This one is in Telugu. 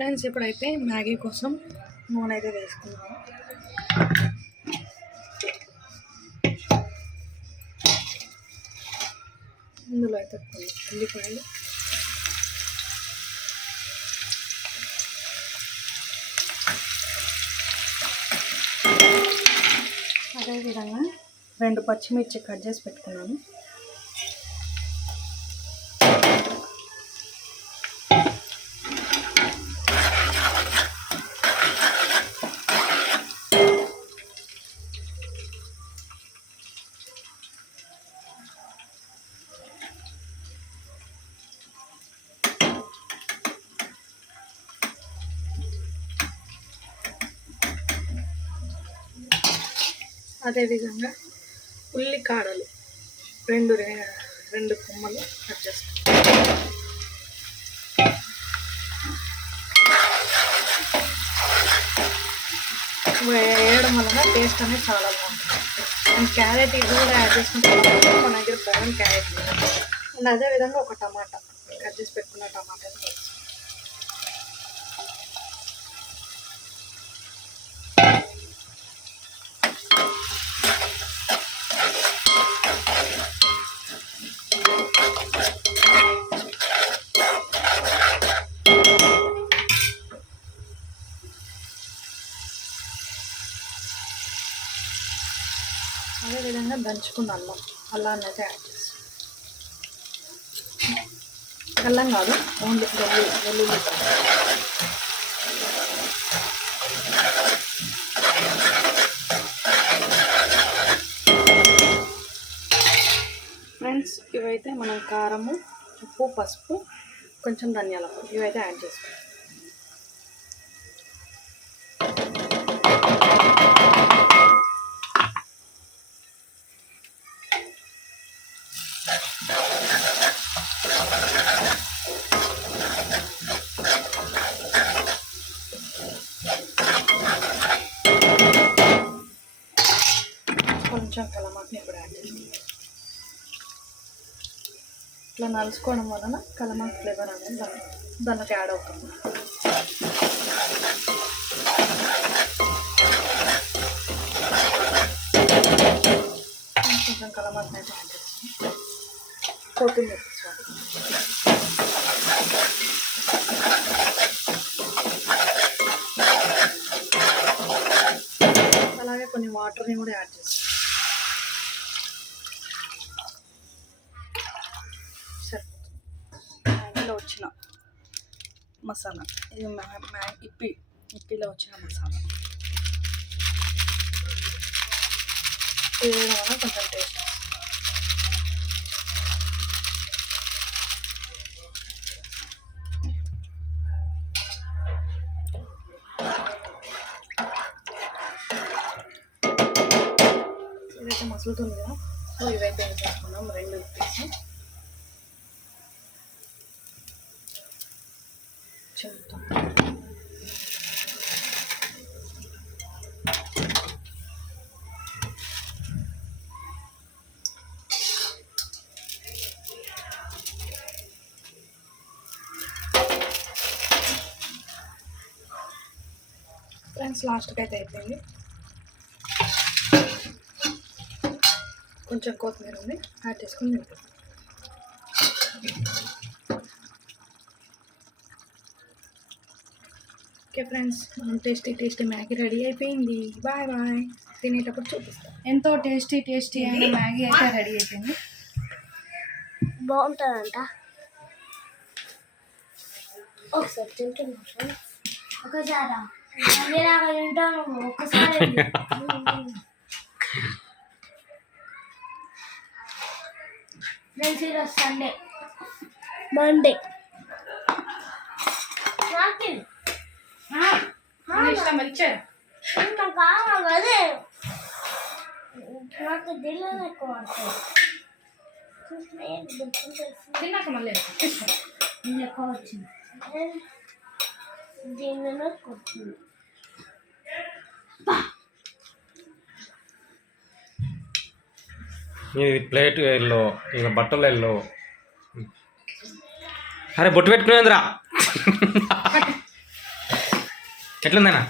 ఫ్రెండ్స్ ఇప్పుడైతే మ్యాగీ కోసం నూనె అయితే వేసుకున్నాము ఇందులో అయితే ఉల్లిపాయలు. అదేవిధంగా రెండు పచ్చిమిర్చి కట్ చేసి పెట్టుకున్నాను. అదేవిధంగా ఉల్లికాడలు. రెండు రెండు కొమ్మలు కట్ చేసుకుంటాం వేయడం వలన టేస్ట్ అనేది చాలా బాగుంటుంది. అండ్ క్యారెట్ ఇది కూడా యాడ్ చేసుకుంటే మన దగ్గర బ్రౌన్ క్యారెట్ అండ్ అదేవిధంగా ఒక టమాటా. కట్ చేసి పెట్టుకున్న టమాటా అదేవిధంగా దంచుకున్న అల్లం అల్లాన్ని అయితే యాడ్ చేస్తాం. అల్లం కాదు ఓన్లీ వెల్లు వెల్లుల్లి ఫ్రెండ్స్ ఇవైతే మనం కారము ఉప్పు పసుపు కొంచెం ధనియాల పొడి. ఇవైతే యాడ్ చేసుకోవాలి కొంచెం కలమాట్ని ఇప్పుడు యాడ్ చేస్తాం ఇట్లా నలుచుకోవడం వలన కలమాట్ ఫ్లేవర్ అనేది దాని దానికి యాడ్ అవుతుంది. కొంచెం కలమాట్ని అయితే యాడ్ చేస్తాం కొత్తిమీర కొన్ని వాటర్ని కూడా యాడ్ చేస్తాను. మ్యాగీలో వచ్చిన మసాలా. ఇది మ్యా- ఇప్పి ఇప్పిలో వచ్చిన మసాలా. ఇది వల్ల కొంచెం మసులుతుంది కదా సో ఇవైతే ఏం చేసుకున్నాం రెండు ఇప్పేసి చెప్తాం ఫ్రెండ్స్ లాస్ట్కి అయితే అయిపోయింది. కొంచెం కొత్తిమీర ఉంది. యాడ్ చేసుకుని తింటాం. ఓకే ఫ్రెండ్స్ మనం టేస్టీ టేస్టీ మ్యాగీ రెడీ అయిపోయింది. Bye bye. తినేటప్పుడు చూపిస్తాం. ఎంతో టేస్టీ టేస్టీ అయిన మ్యాగీ అయితే రెడీ అయిపోయింది. బాగుంటుందంట. ఒకసారి తింటున్నా ఒకసారి? తింటాను. ఒకసారి ఫ్రెండ్స్ ఈరోజు సండే మండే నాకు? ఇష్టం ఇచ్చారు ఇంకా కావాలి అదే. నాకు తెలియదు ఎక్కువ తిన్నాక మళ్ళీ దీని ఎక్కువ వచ్చింది దీనిలో కొట్టింది ఇది ప్లేట్ ఎల్లో ఇక బట్టలు ఎల్లో. అరే బొట్టు పెట్టుకునేందిరా ఎట్లుందన్నా?